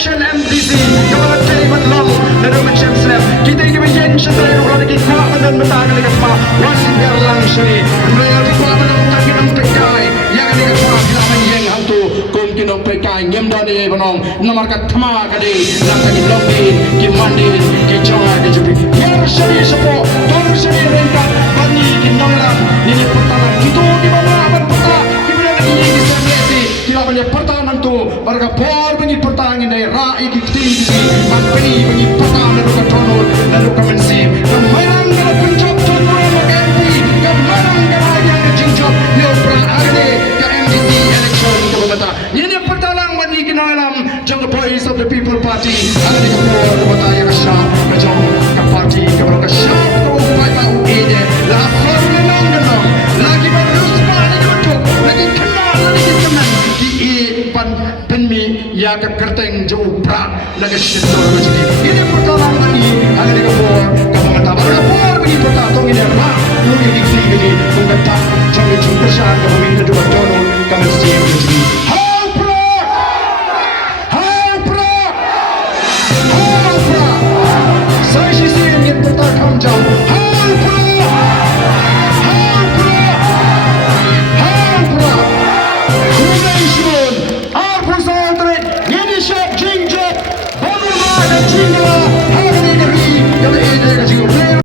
election MDC kawan Taiwan Long dan Ruben Snap kita ini menjadi setelah orang lagi kuat dan bertahan dengan apa wan berlang sini mereka kuat dan tak kena pekai yang ini kuat kita menjeng hantu kum kena pekai nyem dari benong nomor katma kadi langkah di longi di mandi di jonga di jupi yang seri sepo tong seri rengka bani di nonglam ini pertahanan itu di mana aman peta kemudian lagi yang disembleti kita punya pertahanan tu warga por bagi pertahanan dari rakyat di tinggi mampeni bagi pertahanan dari kontrol dan dokumensi kemenang dalam pencap contoh MP kemenang dalam yang dijinjok leopra ada ke MDC election ke pemerintah ini pertahanan bagi kita dalam jangka voice of the people party ada di kapur kota yang syah ke jauh ke parti ke berapa syah ke upaya UED lah menang lagi bagus lagi betul lagi kenal lagi kemen di pan penmi ya ke kerteng jauh prak lagi sentuh begini ini pertolongan bagi ada di kapur ke pemerintah kapur bagi pertolongan ini rak lu yang diksi begini mengetap jangan jumpa syah